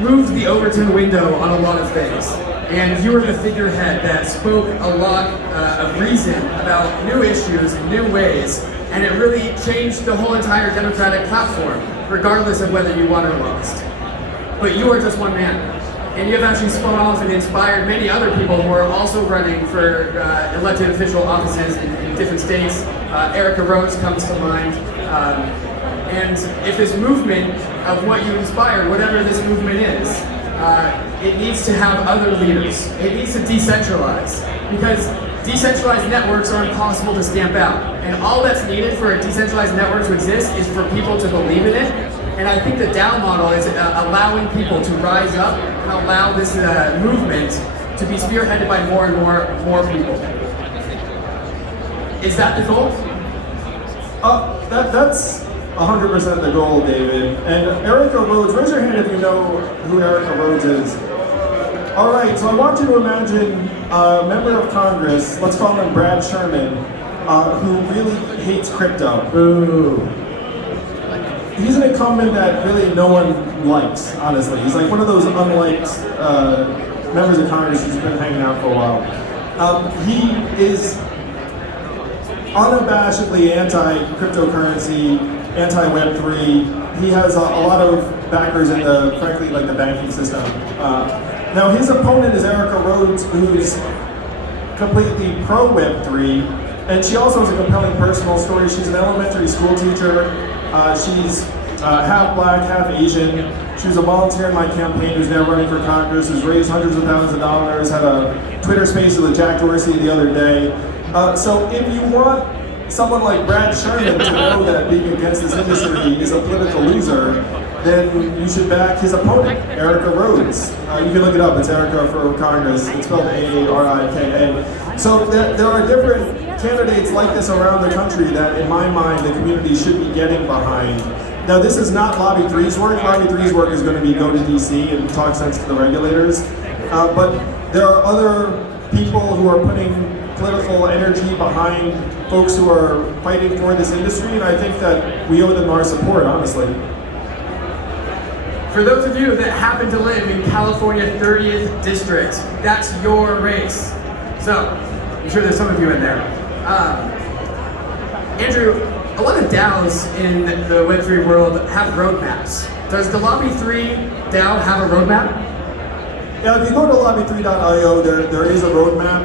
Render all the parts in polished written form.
moved the Overton window on a lot of things. And you were the figurehead that spoke a lot of reason about new issues and new ways, and it really changed the whole entire Democratic platform, regardless of whether you won or lost. But you are just one man, and you have actually spun off and inspired many other people who are also running for elected official offices in different states. Erica Rhodes comes to mind. And if this movement of what you inspire, whatever this movement is, it needs to have other leaders. It needs to decentralize, because decentralized networks are impossible to stamp out. And all that's needed for a decentralized network to exist is for people to believe in it. And I think the DAO model is allowing people to rise up and allow this movement to be spearheaded by more and more people. Is that the goal? That's 100% the goal, David. And Erica Rhodes, raise your hand if you know who Erica Rhodes is. All right, so I want you to imagine a member of Congress, let's call him Brad Sherman, who really hates crypto. Ooh. He's an incumbent that really no one likes, honestly. He's like one of those unliked members of Congress who's been hanging out for a while. He is unabashedly anti-cryptocurrency, anti-Web3. He has a lot of backers in the, frankly, like the banking system. Now his opponent is Erica Rhodes, who's completely pro-Web3, and she also has a compelling personal story. She's an elementary school teacher. She's half black, half Asian. She was a volunteer in my campaign who's now running for Congress, who's raised hundreds of thousands of dollars, had a Twitter space with Jack Dorsey the other day. So if you want someone like Brad Sherman to know that being against this industry is a political loser, then you should back his opponent, Erica Rhodes. You can look it up, it's Erica for Congress. It's spelled A-A-R-I-K-A. So there are different candidates like this around the country that, in my mind, the community should be getting behind. Now, this is not Lobby 3's work. Lobby 3's work is going to be go to DC and talk sense to the regulators. But there are other people who are putting political energy behind folks who are fighting for this industry, and I think that we owe them our support, honestly. For those of you that happen to live in California 30th District, that's your race. So, I'm sure there's some of you in there. Andrew, a lot of DAOs in the Web3 world have roadmaps. Does the Lobby 3 DAO have a roadmap? Yeah, if you go to lobby3.io, there is a roadmap.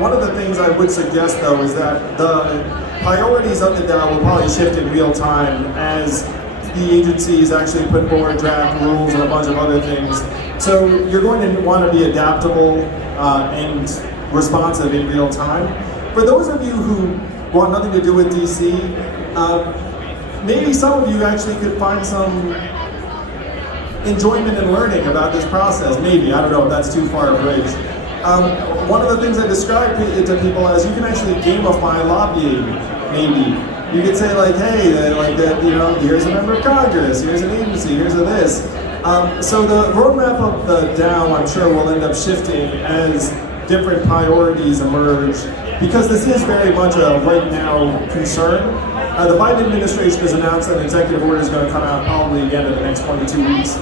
One of the things I would suggest, though, is that the priorities of the DAO will probably shift in real time as the agencies actually put forward draft rules and a bunch of other things. So you're going to want to be adaptable and responsive in real time. For those of you who want nothing to do with DC, maybe some of you actually could find some enjoyment and learning about this process. Maybe, I don't know if that's too far of a range. One of the things I describe to people as you can actually gamify lobbying, maybe. You could say like, hey, here's a member of Congress, here's an agency, here's a this. So the roadmap of the DAO, I'm sure, will end up shifting as different priorities emerge, because this is very much a right now concern. The Biden administration has announced that an executive order is going to come out probably again in the next 1 to 2 weeks